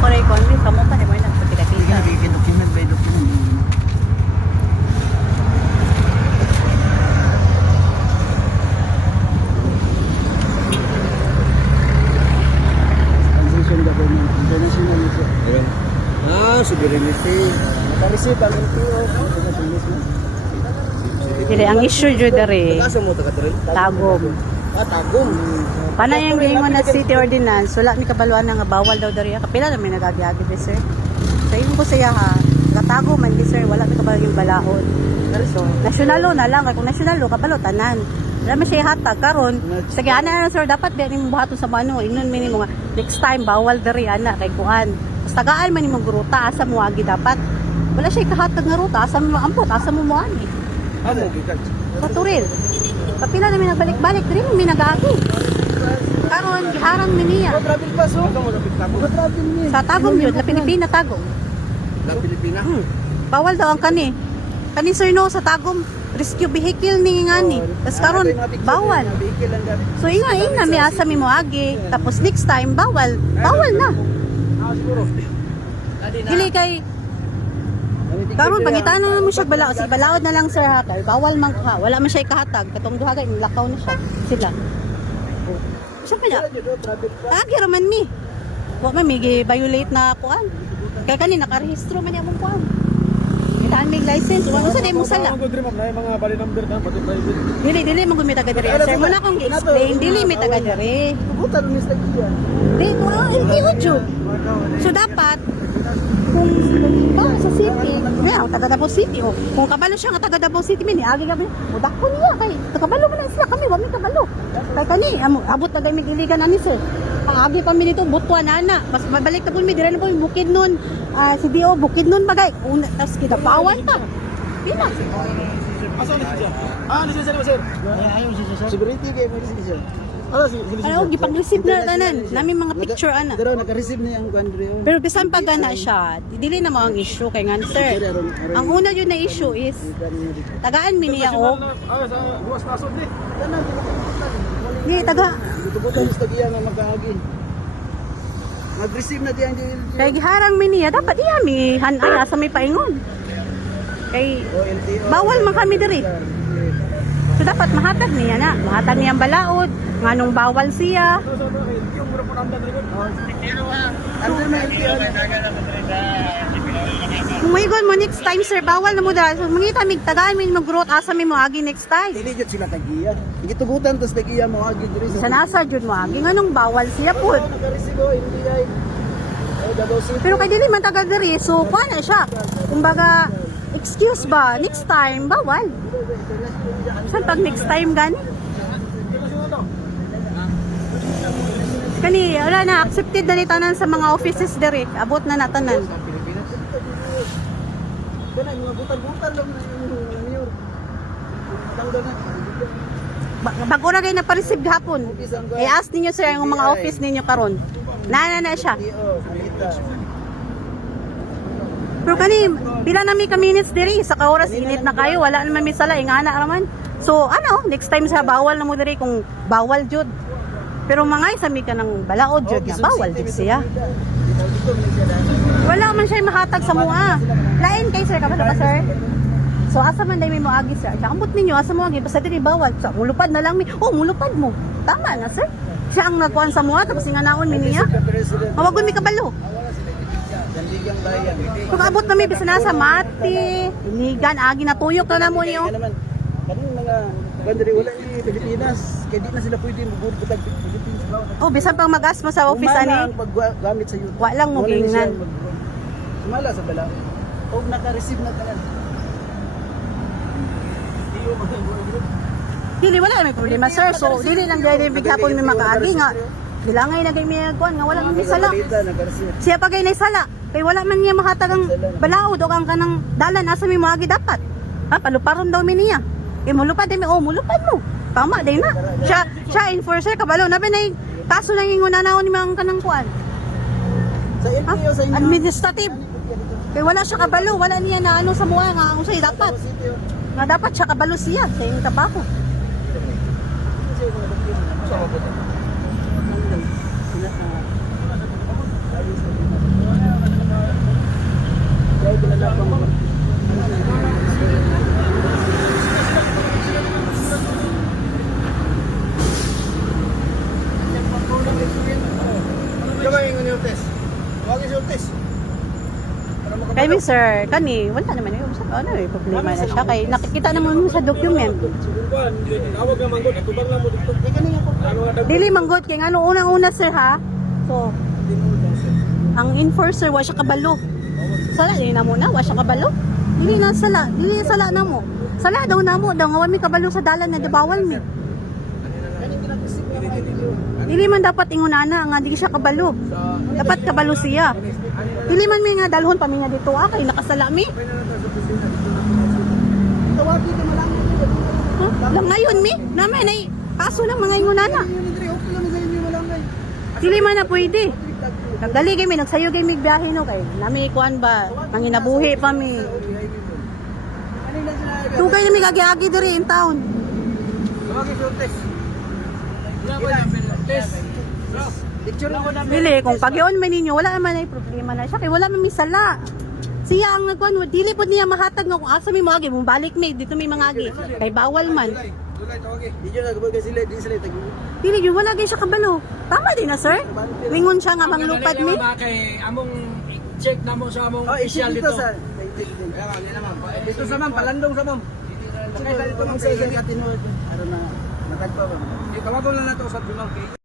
ko rin kung ano, kamo pa, di mo yun, sa Hindi Pilipinas. ka nagiging document by document. Transition government, international ito. Ayun. Sovereignty. Naka-receive ang LTO. International. Dili, ang issue dyan dari, Nagkasa mo taga-trail? tagom. Tagom. Panay ang giingon na city ordinance, wala mi kabaluan nga bawal daw dari. Kapila na may nagagi-agi di sir. So, yun ko siya ha, nagatago man di sir, wala mi kabaluan yung balaod. So, national law na lang, kung national law, kabalo, tanan. Wala man siya hatag, karon sige, ana sir, dapat di mo buhaton sa mano, inon minimo nga, next time, bawal dari, ana, kay kuan. Tapos tagaan man yung ruta, asa mo agi dapat. Wala siya kahatag nga ruta, asa mo ampot, asa mo agi. Ano, gikan? Paturil. Kapila namin nagbalik-balik, rin mi nag-agi. Karon giharang mi niya. Travel pass, oh. Ano mo napit tagom? Travel niya. Sa Tagum yun, la Pilipina Tagum. Sa Pilipina? Bawal daw ang kani. Kani sir no sa Tagum rescue vehicle ni ngani. Tas karon bawal. So inga mi asa mi moagi. Tapos next time bawal. Bawal na. Siguro. Dili kay karon pangitaan na mo siya balaod. Si balaod na lang sir ha. Kay bawal man ka. Wala man siya ikahatag. Katong duha kay lakaw na siya. Sila. Siya pa niya. Agi raman mi. Wa man mi violate na kuan. Kaya kani nakarehistro man niya mong kuan. Itaan mig license. Wa sa mo sala. Mga bali number na, pati private. Dili mo gumi taga dire. Sir mo na akong explain. Dili mi taga dire. Tugutan mo sa iya. Dili ko hindi ko. So dapat kung ba sa city, ang taga Davao City oh. Kung kabalo siya nga taga Davao City mi agi kami. Mudak ko niya kay kabalo man sila kami, wa mi kabalo. Kay kani abot na mig iligan ani sir. Agi pa mi dito Butuan ana. Mas mabalik ta pud mi dire na po bukid nun. Si Dio bukid nun bagay. Una tas kita pawan ta. Pila. Asa ni siya? Lisensya mo, sir? Ayaw siya sir. Security kayo mo siya. Ano si Ano gipag-receive na tanan. Nami mga picture ana. Pero naka-receive na yung Andrea. Pero bisan pa gana siya, dili na mo ang issue kay nga sir. Ang una yun na issue is tagaan mi niya o. Sa buwas pasod ni. Di taga Tugutan sa iya nga magkaagi. Mag-receive na diyan yung kay giharang mi niya dapat iya mi hanay sa may paingon. Kay LTO. bawal man kami diri. So dapat mahatag niya na, mahatag niya ang balaod, nganong bawal siya. Yung mura po namdan rin. Under may LTO. Kung maygon mo next time sir, bawal na mo dahil. So mangita mig tagaan mi mag-growth asa mi mo agi next time. Dili jud sila tagiya. Gitugutan tas tagiya mo agi diri Sa nasa jud mo agi nganong bawal siya pud. Naka-receive oh, hindi ay. Oh, Davao City. Pero kay dili man taga diri, so paano siya? Kumbaga, excuse ba? Next time, bawal. Saan pag next time gani? Kani, wala na, accepted na ni tanan sa mga offices diri. Abot na natanan. Kana mga butan-butan lang na yung mayor. Tanggal na. Bago na kayo napareceive hapon. I-ask ninyo sir yung mga office ninyo karon. Na siya. LTO, Manita. Pero kani, pila na mi ka minutes diri sa kaoras init na kayo, wala naman mi sala ingana raman. So ano, next time sa bawal na mo diri kung bawal jud. Pero mga isa mi ka ng balaod jud na bawal jud siya. Wala man siya mahatag sa mua. Lain kay sir kabalo ka sir. So asa man day mi mo agi sir. Ambot ninyo asa mo agi basta diri bawal. So mulupad na lang mi. Oh, mulupad mo. Tama na sir. Siya ang nagkuan sa mua tapos inganaon mi niya. Mawagon mi kabalo. Gandigang bayan. Kung abot na may bisanasa mati, inigan, agi na tuyok na namo niyo. Naman, kanang mga bandari wala ni Pilipinas, kaya di na sila pwede magbutag Pilipinas. Oh, bisan pang mag-ask mo sa office ani. ang paggamit sa youth. Wa lang mo Wala ni siya gingnan. Sumala sa bala. O naka-receive na tanan. Dili wala may problema sir. So dili lang dili bighapon mi makaagi nga. Bilangay na kay mi kuan nga wala man mi sala. Naka-receive. Siya pa kay nay sala. Kay wala man niya makatag ang balaod o ang kanang dalan asa mi moagi dapat. Ha, paluparon daw mi niya. Mulupad mi, oh mulupad mo. Tama day na. Siya enforcer kabalo na binay kaso lang ingon na naon ni mga kanang kuan. Sa Ha? LTO sa inyo. Administrative. Kay wala siya kabalo, wala niya na ano sa mua nga ang say dapat. Nga dapat siya kabalo siya sa iyong trabaho. ni Ortiz. Tawagin si Ortiz. Para makabalo. Kay Mr. Kani, wala naman yung ano eh, problema na siya. Kay nakikita naman mo sa document. Subukan, tawag na manggod, atubang na mo dito. Ano nga daw? Dili manggot kay ano unang-una sir ha. So, ang enforcer wa siya kabalo. Sala din na mo na, wa siya kabalo. Dili na sala na mo. Sala daw na mo, daw nga wa mi kabalo sa dalan na bawal mi. Dili man dapat ingunana nga di siya kabalo. Dapat kabalo siya. Dili man mi nga dalhon pa mi nga dito kay nakasala mi. Tawagin ka malang. Huh? Lang ngayon mi, naman ay kaso ng mga ingunana. Okay lang sa inyo malang. Dili man na pwede. Nagdali kami, nagsayo kami biyahe no kay. Nami kuan ba, manginabuhi pa mi. Kanina sila. Tugay na mi gagi-agi diri in town. Tawagin si Ortiz. Ortiz. Picture ako na. Dili, kung pag-ion man ninyo, wala naman ay problema na siya. Kaya wala man may sala. Siya ang nagkuhan, dili po niya mahatag nga kung asa may mga agi, balik mi, dito may mga agi. Kay bawal man. Dulay, tawagin. Di dyan nagabag sila, di sila tag. Dili, yun, wala gay siya kabalo. Tama din na, sir. Lingon siya nga manglupad mi. Kay among check na mo sa among Oh, official dito dito. sa dito sa ma'am, palandong sa ma'am. Sige, dito ma'am sa katinood. Ano na, matagpa ba? Tawagon lang nato sa Junong.